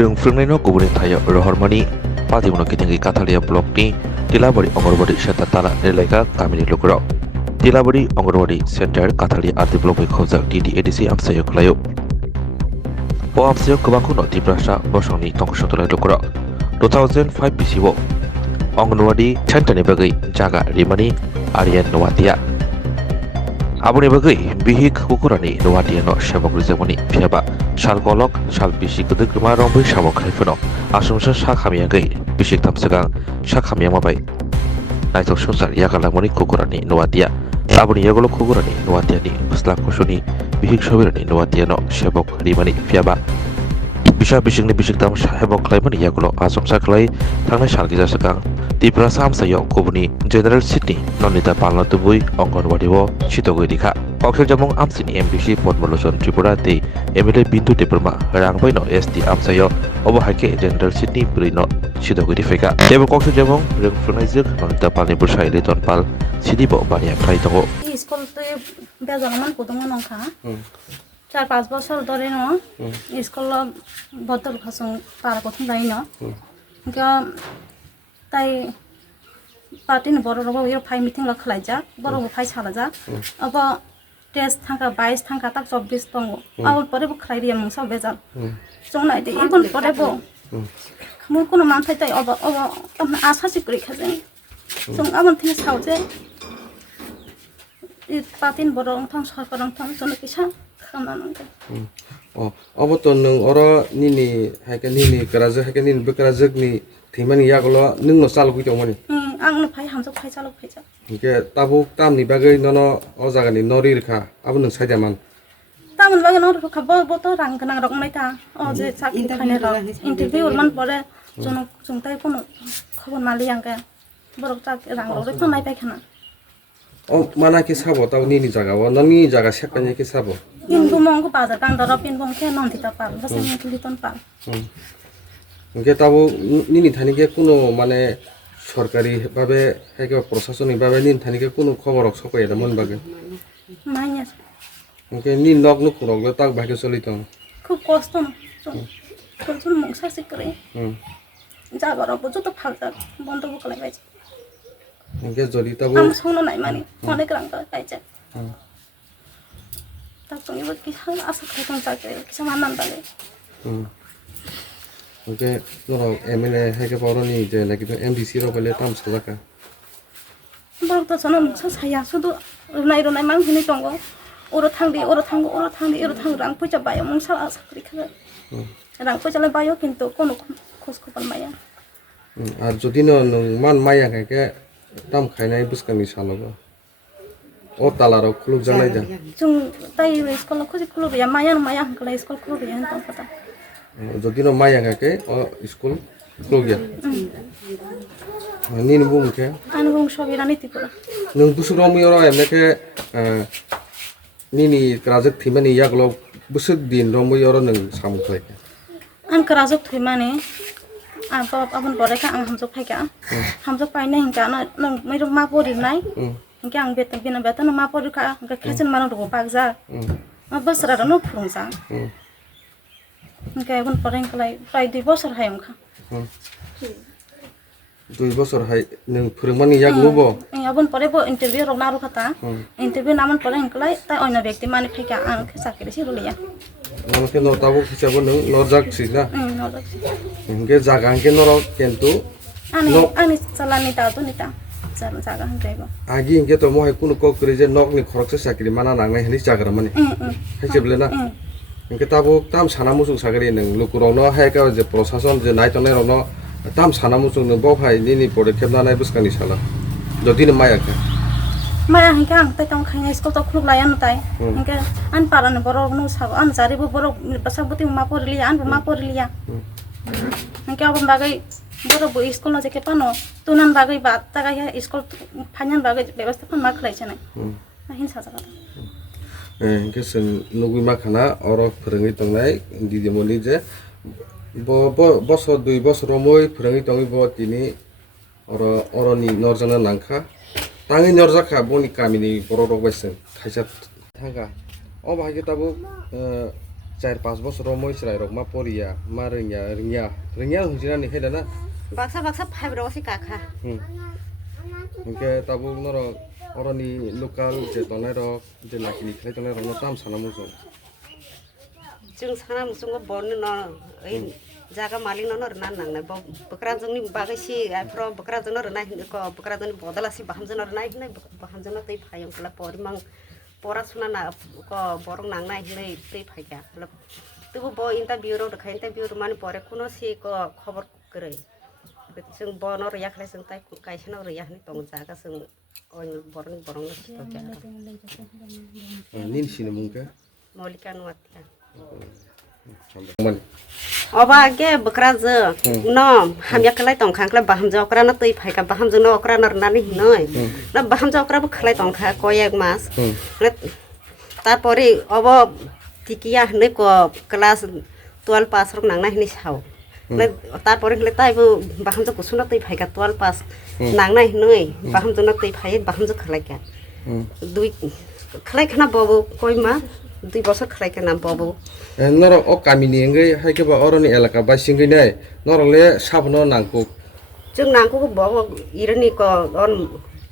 Rungfrungnaino kubuni thaya rohormani patimuno kitingi Kathalia blokni Tilabari Ongorwadi Seta Tala Nileka Kamini Lukro Tilabari Ongorwadi Center Kathalia Arti Blok Khojak DDADC amsayo klayo O amsayo kubangkuno Tiprasa Bosongni Tongshotolai Lukro 2005 BCO Ongorwadi Chantani bagai jaga rimani Aryan Nowatia Abuni bagai bihik kukurani Nowatia no Shabok Rizamoni Piaba Shalkolok Shal Bishik Dukma Rombi Shabok Haifono Asumsa Shakhamiagai Bishik Tamsagang Shakhamiamabai Naito Shusar Yakalamoni Kukurani Nowatia Abuni Yagolo Kukurani Nowatia ni Musla Kushuni Bihik Shobirani Nowatia no Shabok Rimani Piaba Bisa Bishikni Bishik Tam Shabok Klaimani Yagolo Asumsa Klai Tangna Shalgiza Sakang Tiprasa Amsayo Kubuni General Sydney Nonita Palno Tubui Ongkonwadiwo Chitogoi Dikha Okhel Jamong Amsini MBC Potmoluson Tripura Te Emile Bintu Deperma Rangbai no SD Amsayo Obo Hake General Sydney Brino Chitogoi Difeka Debo Okhel Jamong Rungfrungnaijak Nonita Palni Bursa Eleton Pal Sidibo Bania Khai Tongo school তো বেজামান কোদমন নখা 4-5 বছর ধরে ন school বদল খাসং পার কথা যাই ন তাই পার্টিন বড় রব ইর ফাই মিটিং ল খলাই যা বড় ফাই সালা যা अब টেস্ট থাকা 22 থাকা তাক 24 দङ আউল পরে ব খলাই রিয়া মংসা বেজাল জংনাই দে ইবন পরে ব মু কোন মানথাই তাই अब আশা সিকরি খাজে জং আমন থিন সাউজে পাতিন বড় অংথং সরকার অংথং জনে কিসা খামানকে अब तो नों अरा निनि हायके निनि कराजो हायके निनि बकराजोगनि थैमानि यागलो नोंनो चालु फैदों माने आंनो फाय हामजो फाय चालु फैजा के ताबु तामनि बागै ननो अ जागानि नरि रेखा अब नों सायदामान तामन बागै नरि रेखा बो तो रां गोनां रक नायता अ जे साकि थाने रक इन्टारभिउ मान परे जन जोंताय कोनो खबर मालि आंगे बरक चाक रां रक तो नाय पायखाना अ माना के साबो ताव निनि जागाव ननि जागा सेकानि के साबो पिनबो मंगो बाजार कांदर पिनबो के नन्दिता पाल बस लिटन पाल के ताबु निनि थानिके कोनो माने सरकारि भाबे हायके प्रशासनिक भाबे निनि थानिके कोनो खबरक सकायदा मन बागे माइया के नि नक नु खुरग ताक भागे चलितों খুব কষ্ট না চল মংসা সিকরে জাগার বজো তো ফালতা বন্ধ বকলাই বাইছে के जदि ताबु आं सोनो नाय माने अनेक रां पाइছে ता तंगिबो कि आसा खायथं जाके किसा माननान दाले ओके नरो एमएलए हायके पावरनि जे लाइक एमडीसी रो बले ताम सजाका बाव तो सनो मंसा साया सुदु रुनाय मान हिनि दंगो ओरो थांदि ओरो थांगो ओरो थांदि ओरो थांग रां फैसा बायो मंसा आसा करि खा रां फैसाले बायो किन्तु कोनो खोज खबर माया आर जदि न मान माया हायके ताम खायनाय बुसकानि सालबो ओ तालाराव खुलुक जानाय दा जों ताइ स्कुल खोजि खुलुबिया माया हंकला स्कुल खुलुबिया हंकला पता जदि न माया हायके ओ स्कुल खुलुक गया निन बुंके आन बुं सबिरा नीतिपुरा नों बुसुराव मियरो एमनेके निनि राजक थिमानि यागलो बुसुक दिन र मियरो नों सामखलाय आं कराजक थै माने अपन बरेका आं हमजो फायका हमजो पाइना हिंका नों मेरो मा परिनाय हिंका आं बेतन मा परिका हिंका खेसन मानो दो पागजा बोसरा र न फुंजा हिंका अपन परेंकलाय प्राय 2 बोसोर हायमखा 2 बोसोर हाय नों फोरोंमानि याग नुबो अपन परेबो इंटरव्यू र नारु खता इंटरव्यू नामन परे हिंकलाय ता अन्य व्यक्ति माने फायका आं खेसाकेरि सिरुलिया नमके नताबो हिसाबो नों नरजाकसि ना नरजाकसि हिंके जागा हिंके नर केन्तु आनि चलानि तातो निता जागा हंजायबो आगि हिंके तो मोहाय कुनु ककरि जे नकनि खरकसे साकरि माना नांनाय हनि जागरा माने हायजेबले ना हिंके ताबो ताम साना मुसुं सागरि नों लुकुरावनो हायका जे प्रशासन जे नायतनाय रनो ताम साना मुसुं नों बावहाय निनि पदक्षेप लानाय बुसकानि साला जदि न मायाखा माया हिंका आं ताइ तंग खायनाय स्कुल तो खुलुक लायान ताइ हिंका आन पारान बरो नु साब आन जारिबो बरो बसाबति मा परिलिया आन मा परिलिया हिंका अब बागै बरो बो स्कुल न जेके पानो तुनान बागै बात तागा स्कुल फाइनान बागै व्यवस्थापन मा खलायछ नै हिंसा जागा हिंके जों नुगुइ माखाना अर फोरोङै तंनाय दिदिमनि जे बसर 2 बोसोर मै फोरोङै तङै बो तिनि अरनि नरजना नांखा ताङै नरजाखा बनि कामिनि बर' रगबायसों खायसा थांगा अ बाहाय ताबो 4-5 বছর মই সেরাই রক মা পরিয়া মা রিংয়া হইছিনা নি হেদা না baksa phaibro si kakha ইনকে তাবু নর অরনি লোকাল যে তনাই রক যে লাকিনি খাই তনাই রক তাম সানা মুজো jung sana musung borno no ei jaga mali no na nang na bakra jung ni bagai si afro bakra jung no na ko bakra jung bodala si baham jung no na baham jung no tei phayong kala porimang pora suna na ko borong nang na nei tei phaya tubu bo interview ro kha interview man pore kuno si ko khobor kre jung bono ro yak le jung tai kai sna ro yak ni tong jaga jung on borong no si to nin sine mungka molika nuatia man oba age bakra je no hamya khlai tong khang kla baham ja okra na tei phai ka baham jno okra nar na ni noi na baham ja okra bu khlai tong kha ko ek mas তারপরে of tikia hne ko class 12 pass rok nang na hni sao তারপরে হলে তাই baham ja kusuna tei phai ka 12 pass nang na noi baham jno tei phai baham ja khlai ka দুই khlai khna bobo koi ma 2 বছর khlai ka nam bobo নর ও কামিনি এঙ্গে হাইকেবা অরনি এলাকা বা সিঙ্গি নাই নরলে সাবনো নাংকো जों नांगौ बाबा इरनि को अन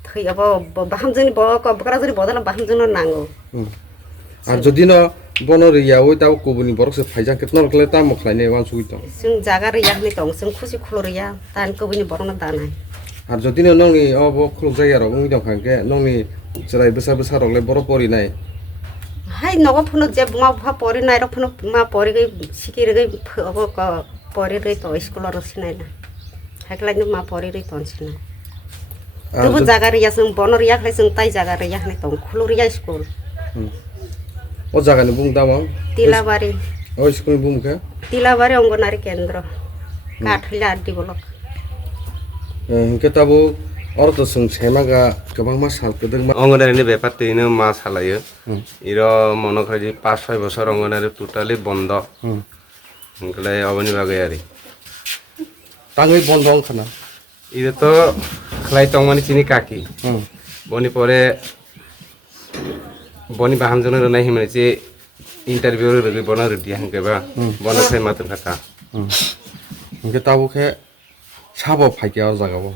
थैयाबो बाहाम जोंनि ब को बकरा जोंनि बदला बाहाम जोंनो नांगौ আর যদি ন বনরিয়া ওই তাও কুবুনি বরকসে ফাইজা কেতন রকলে তা মখলাইনে ওয়ান সুইতো जों जागा रिया नि दं जों खुसि खुलरिया तान कोबनि बरनो दानाय আর যদি ন নংনি অব খুলক জায়গা রক উই দं খানকে নংনি জরাই বসা বসা রকলে বড় পরি নাই हाय नगो फनो जे मा भा परि नाय र फनो मा परि गई सिकिर गई अब क परि रै त स्कुल र सिनाय ना हाकलाय न मा परि रै तनसिना तुबु जागा रिया जों बनरिया खलै जों ताइ जागा रिया नि दं खुलरिया स्कुल ও জায়গানি বুং দাম तिलाबारी ও স্কুল বুমকে तिलाबारी अंगनारी केन्द्र काठिला आदि ब्लक কেতাবো অরত সং সেমাগা গোবাং মা সালকদং মা অঙ্গনারীর ব্যাপারটিনো মা চালাयो ইর মনে করে যে 5-6 বছর অঙ্গনারী টোটালি বন্ধ হলে অবনি বাগে আরি তাঙ্গই বন্ধ খানা ইরে তো খালাই তংমানি চিনি কাকি বনি পরে বনি বাহাম জন নাই হিমানে যে ইন্টারভিউ রে বনা রেডি হাঙ্কেবা বনা সাই মাতন কাকা কেতাবোকে সাবো ফাইকে আর জাগাবো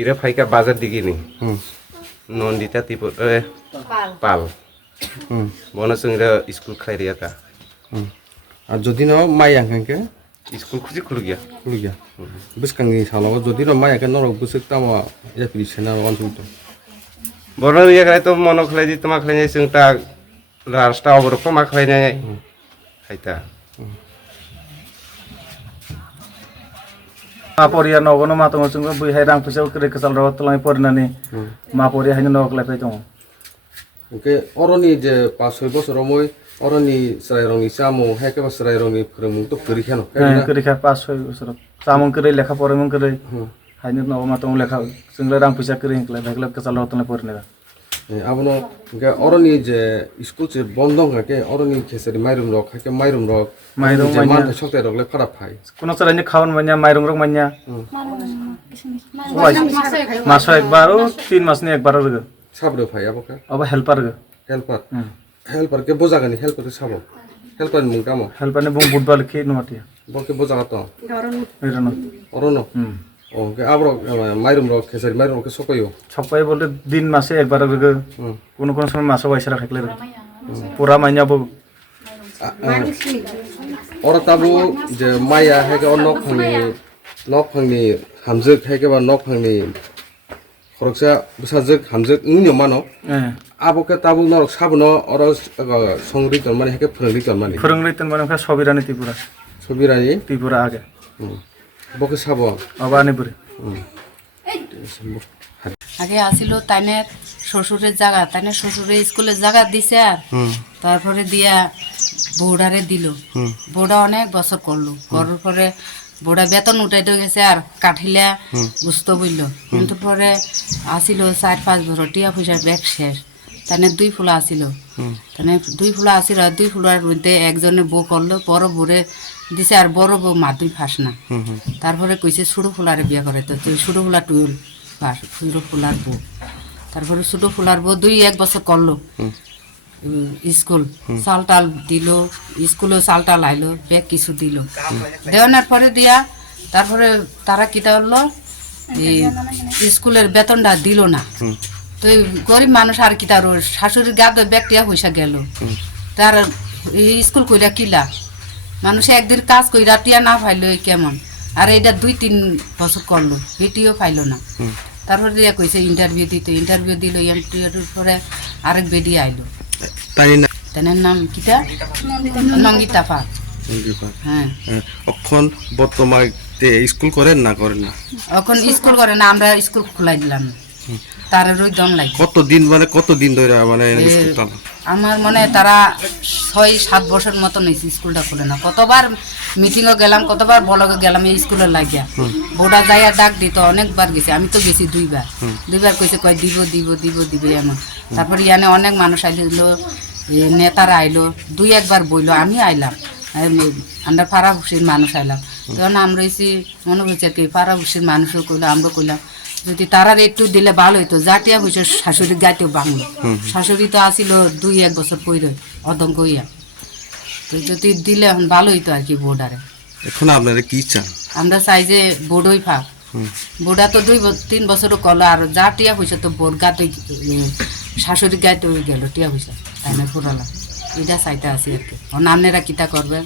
ইরে ফাইকা বাজার দিকে নি নন্দিতা ত্রিপুর পাল বনা সঙ্গে স্কুল খাই রিয়াকা আর যদি ন মাই আঙ্কাঙ্কে স্কুল খুঁজি খুলে গিয়া খুলিয়া বিসকাঙ্গি সালাও যদি ন মাই আঙ্কা নরক বুসক তামা ইয়া পিরিছেনা ওয়ান সুইতো বর্ণ রিয়া খাই তো মন খাই দি তোমা খাই जों তা রাস্তা অবরক মা খাই নাই খাইতা मा परिया नगनो मा तंग जों बै हाय रां फैसा करे कसाल र तलाय परनानि मा परिया हाय नगलाय फै दङ ओके अरनि जे 5-6 বছর মই अरनि सराय रंनि सामो हायकेबा सराय रंनि फोरमु तो करिखानो करे खा 5-6 बोसोर सामं करे लेखा परमं करे हायनो नग मा तंग लेखा जोंलाय रां फैसा करे हिंकलाय भागला कसाल र तलाय परनेगा आबनो के अरनि जे स्कुल जे बन्दं के अरनि खेसरि माइरुम रक के माइरुम रक माइरुम जे मान सकते रकले फरा फाइ कुनो सरायनि खावन मन्या माइरं रक मन्या मासो एक बार 3 मासनि एक बार रग साब्रो फाइ आबोका अब हेल्पर ग हेल्पर के बोजागानि हेल्पर के साबो हेल्पर मुं कामो हेल्पर ने बुं बुटबाल खे नमाटिया बके बोजागा तो एरनो अरनो ओके आब्रो माइरुम रक खेसरि माइरुम के सकयो छपाय बोलते दिन मासे एक बार रग कोनो कोनो समय मासो वाइसरा खाकले पूरा माइया बो और ताबो जे माया हेके नक फांनि हामजोक हेकेबा नक फांनि खरकसा बसाजोक हामजोक उनि मानो आबोके ताबो नरक साबनो और संगरि तन माने हेके फोरोंरि तन माने का सबिरानि त्रिपुरा आगे बके साबो अबानि बुरे আগে আসিল তাইনে শ্বশুরের জায়গা তাইনে শ্বশুরের স্কুলের জায়গা দিছে আর তারপরে দিয়া বৌড়ারে দিল বৌড়া অনেক বছর করলো করার পরে বৌড়া বেতন উঠাইতে গেছে আর কাঠিলা বুঝতে বলল কিন্তু পরে আসিল 4-5 বছর টিয়া পয়সার ব্যাগ শেষ তাইনে 2 ফুলা আসিল তাইনে 2 ফুলা আসিল 2 ফুলার মধ্যে একজনে বউ করলো বড় বউরে দিছে আর বড় বউ মাধ্যমিক পাস না তারপরে কইছে ছোট ফুলারে বিয়া করে তো ছোট ফুলা 12 পাস ছোট ফুলার বউ তারপরে ছোট ফুলার বউ 2-1 বছর করলো স্কুল চাল টাল দিল, স্কুলেও চাল টাল আইলো, ব্যাগ কিছু দিল, দেওয়ানোর পরে দিয়া তারপরে তারা কিতা হলো স্কুলের বেতনটা দিল না। তো এই গরিব মানুষ আর কি তার শাশুড়ির গাদ ব্যাগটিয়া পয়সা গেল, তার স্কুল কইরা কিলা মানুষে একদিন কাজ কইরা টিয়া না পাইলো কেমন, আর এটা 2-3 বছর করলো, বেটিও পাইলো না। তারপরে দিয়া কইছে ইন্টারভিউ দিতে, ইন্টারভিউ দিল, ইন্টারভিউর পরে আরেক বেডি আইলো, তার নাম কিটা নঙ্গিতা পাল। হ্যাঁ, এখন বর্তমানে স্কুল করেন না করেন না? এখন স্কুল করে না, আমরা স্কুল খোলাই দিলাম, তার ওই দম লাগে। কতদিন ধরে মানে স্কুল চালু? আমার মনে হয় তারা 6-7 বছর মতন হয়েছে স্কুলটা খুলে না। কতবার মিটিংও গেলাম, কতবার ব্লগে গেলাম এই স্কুলের লাগিয়া, বোর্ডা যাইয়া ডাক দিত, অনেকবার গেছি, আমি তো গেছি 2বার কইছে কয় দিব দিব দিব দিব এমন। তারপরে ইয়ানে অনেক মানুষ আইলো, নেতারা আইলো, 2-1বার বইলো, আমি আইলাম, আমরা পাড়া ভুষির মানুষ আইলাম, তখন আমরা এসে মনে হয়েছে কি পাড়া ভুষির মানুষও কইলো, আমরা কইলাম যদি তারার একটু দিলে ভালো হইতো, জাটিয়া হয়েছে শাশুড়ির গাইতেও বাংলো, শাশুড়ি তো আসিল 2-1 বছর পইরে অদঙ্ক হইয়া, তো যদি দিলে এখন ভালো হইতো আর কি বোর্ডারে। এখন আপনারা কি চান? আমরা চাই যে বোর্ডই ফাঁক, বোর্ডা তো 2-3 বছরও করলো, আর যা টিয়া হয়েছে তো বোর্ড গাতে শাশুড়ি গাইতে হয়ে গেল টিয়া হয়েছে, তাই না পুরালা, এটা চাইতে আছি আর কি। আপনারা কিতা করবেন?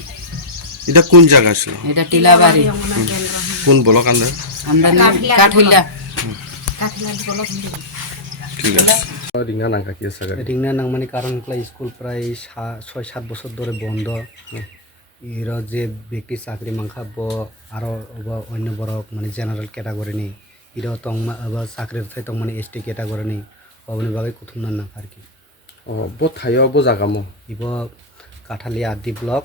এটা কোন জায়গা ছিল? এটা টিলাবাড়ি, কোন ব্লক? আমরা কাঠইলা। ঠিক আছে। রিঙ্গা নাঙ্কা কি আছে? রিংনা নাংমানি কারণ স্কুল প্রায় 6-7 বছর ধরে বন্ধ। এরা যে ব্যক্তি চাকরি মাংখা আরও অন্য বড় মানে জেনারেল ক্যাটাগরি নেই, এরাও তো চাকরির তো মানে ST ক্যাটাগরি নেই, অবনি বাকি কুথুম না আর কি। বো থাইও বো জাগামো ইব কাঠালি আদি ব্লক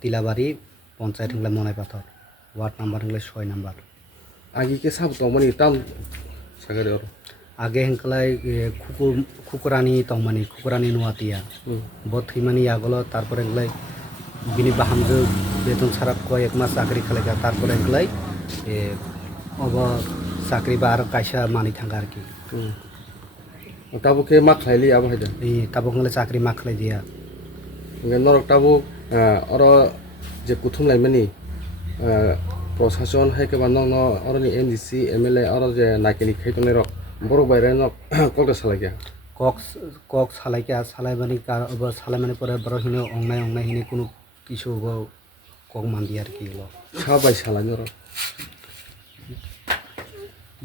তিলাবাড়ি পঞ্চায়েত হলে মনাই পাথর, ওয়ার্ড নাম্বার হলে 6 নাম্বার। আগে কে সাব তমনি তাম সাগরে আর আগে হেঙ্কলাই খুকুরানি তংমানি খুকুরানি নোয়াতিয়া বত থইমানি আগলো, তারপরে এগুলাই বিনি বাহামজো বেতন ছাড়া কয়েক মাস চাকরি খেলেগা, তারপরে এগুলাই অব চাকরি বা আর কাইসা মানি থাকা আর কি। তাবুকে মা খাইলি আবো হাইদা এই তাবক হলে চাকরি মা খালাই দিয়া নরক তাবু আর যে কুথুম লাইমানি প্রশাসন হাইকে বান অরনি MDC MLA আর যে নাইকেনি খাইতনে রক বড় বাইরে ন কলটা সালাইয়া কক সালাইকে সালাইমানি সালাইমানি পরে বড় হিনে অংনাই হিনে কোনো কিছু কক মান দিয়ে আর কি হলো সবাই সালাইন রক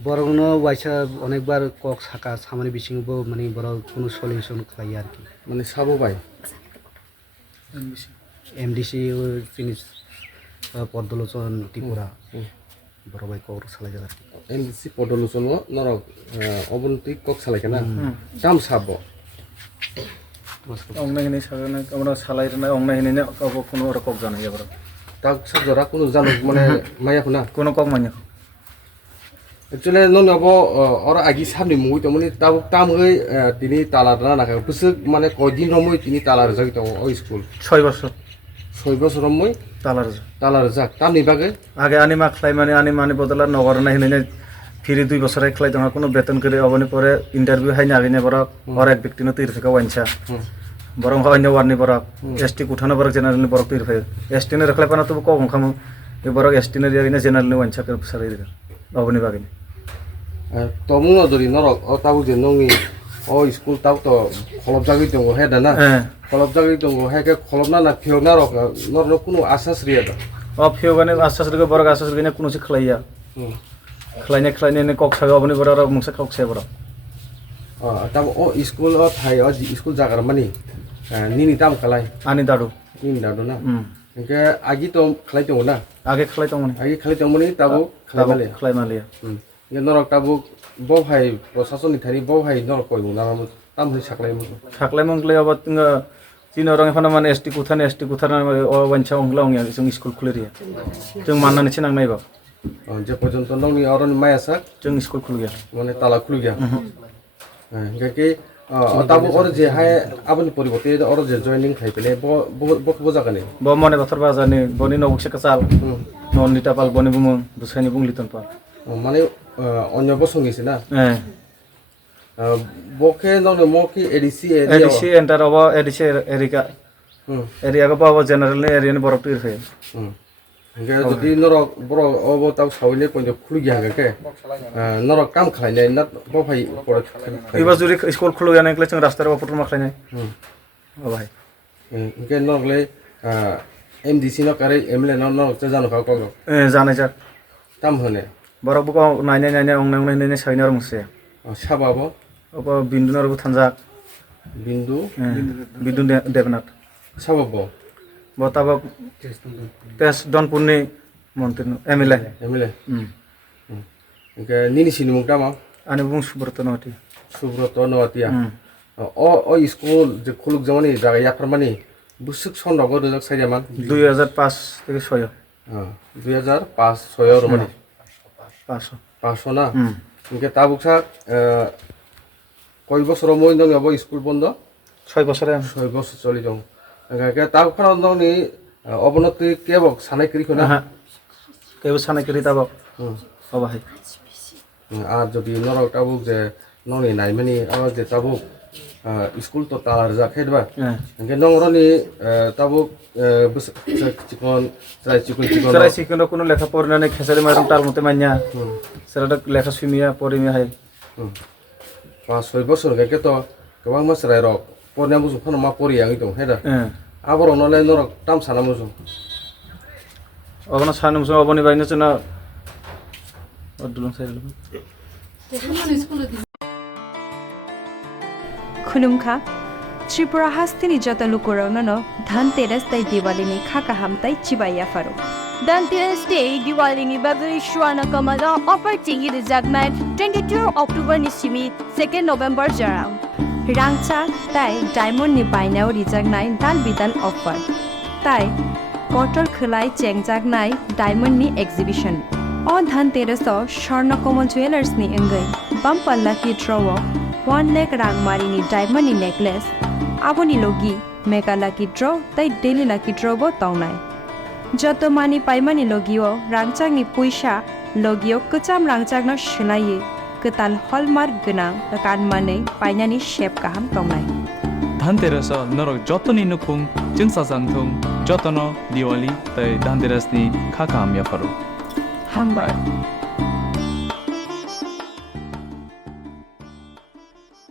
বড় ওয়াইসা অনেকবার কক সাকা সামানি বিশিংবো মানে বড় কোনো সলিউশন খাই আর কি। মানে সাবো ভাই MDC জিনিস পদ্মলোচন ত্রিপুরা বড় ভাই কক সালাই আর কি। MDC পদলোচন নরক অবন্তি কক সালাইকে না দাম সাবো অংনাহিনী সাজানো আমরা সালাই না অংনাহিনী না কোনো ওরা কক জানাই আবার তাক সাজরা কোনো জানো মানে মাইয়া না কোনো কক মানে একচুয়ালি নন আবো আর আগে সামনে মুই তো মানে তাম হই তিনি তালার না না বুঝে মানে কয়দিন রমই তিনি তালার যাই তো ওই স্কুল 6 বছর 6 বছর রমই তালার যাক তামনি বাগে আগে আনি মা খাই মানে আনি বদলার নগর না হিনে ফিরি 2 বছর খাই তোমার কোনো বেতন করে অবনি পরে ইন্টারভিউ হাইনি আগে বড় আর এক ব্যক্তি না তীর থেকে ওয়ানছা বরং অন্য ওয়ার্নি বড় ST কুঠানো বড় জেনারেল বড় তীর ফে ST নে রাখলে পানা তো কম খামু এ বড় ST নে দিনা জেনারেল ওয়ানছা করে সারাই দিল অবনি বাগে তমু নদরি নরক ও তাবু যে নঙি ও স্কুল তাও তো খলব জাগি দङ হেদা না খলব জাগি দङ হেকে খলব না ফিও না রক নর কোনো আসাস রিয়া দা ও ফিও গানে আসাস রিগে বড় আসাস রিগে কোনো সে খলাইয়া খলাইনে কক সাগা অবনি বড় আর মুসা কক সে বড় তাবু ও স্কুল ও থাই ও স্কুল জাগার মানি নিনি তাম খালাই আনি দাদু না একে আগি তো খালাই দङ না আগে খলাই তো মনে আগে খালাই দङ মানে তাবু খলাই মালিয়া নরক তাবু বউ ভাই প্রশাসন থারি বউ ভাই নরক কইবো না তাম হই সাকলাই মংলে আবার চিন রং এখানে মানে ST কুথানে ও বানছা অংলা অংয়া जों স্কুল খুলে রিয়া जों মাননানি ছিনাং নাইবা যে পর্যন্ত নংনি অরন মায়াসা जों স্কুল খুল গিয়া মানে তালা খুল গিয়া গাকে তাবু অর যে হাই আবনি পরিবর্তে অর যে জয়েনিং খাই পেলে বকবো জাগানে ব মনে পাথর বাজানি বনি নবুকসে কাসাল ননিতা পাল বনি বুমু দুসানি বুংলিতন পাল মানে অন্য বসং গেছে না Boke nongni moki edisi edisi enter abo edisi erika area ko pawo general ni area ni borok tir fe Hingga jadi norok borok obo tau sawile ponjok khulu gi haga ke norok kam khlainai nat bo phai porok iba juri school khulu ya nekle chung rastar ba putur makhla nai o bhai hingga norle MDC no kare MLA no norok cha janu ka ko janai jak tam hone borok buko nainai ongnai sainor muse sababo obo bindu nor bu thanjak bindu bindu devnath sababo botaba tes don punni montir MLA MLA hingga nini sinumung tama ani bung subrata noti Subroto Nawatia o school je khuluk jamani jaga yakrmani busuk sonda go dojak saijaman 2005 থেকে 6 2005 6 romani 500 na inke tabuksa koi bosor moi nang abo school bondo 6 বছরে 6 বছর চলি jong ke tabukra nang ni অবনতি কেবক সানাই করি খনা কেউ সানা করি তাবক ও ভাই আর যদি নরক তাবুক যে ননি নাইমানি আবার যে তাবুক স্কুল তো তালার যা খেদবা ইনকে নংরনি তাবুক চিকন সারাই চিকন কোনো লেখা পড়না নাই খেসারি মারম তার মতে মাইয়া সেটা লেখা সুমিয়া পড়িমিয়া হাই 5-6 বছর কে তো গোবাং মাস রাই রক পড়না বুঝু ফন মা পড়ি আঙি দং হেদা আবার নলে নরক তাম সানা বুঝু অবনা সানুম সব অবনি বাইনে চনা অদুলন সাইল खुलुमखा त्रिपुरा हास्तिनि जता लुकुराउनो धनतेरस ताई दिवालीनि खाका हामताई चिबाइया फारो धनतेरस डे दिवालीनि बागै शुआना कमला अफर टिंगी रिजागनाय 22 अक्टोबर निसिमी 2 नोभेम्बर जराउ रांचा ताई डायमंड नि बायनाव रिजागनाय दाल बिदाल अफर ताई कटल खलाय चेंगजागनाय डायमंड नि एक्जिबिशन ओ धनतेरस स्वर्णकमल ज्वेलर्स नि अंगै बम्पल्ला की ड्रॉ 1 लाख रांगमारिनि डायमंड नि नेकलेस आबोनि लोगी मेगा लाकी ड्रॉ ताई डेली लाकी ड्रॉ बो तौनाय जतो मानि पाइमानि लोगियो रांचांनि पैसा लोगियो कचाम रांचांनो शिलाये कताल हलमार्क गोनां कानमानै पाइनानि शेप गाहाम तौनाय धनतेरस नरक जतनि नुखुं जिंसा जांथुं जतनो दिवाली ताई धनतेरसनि खाका हामया फारो हामबाय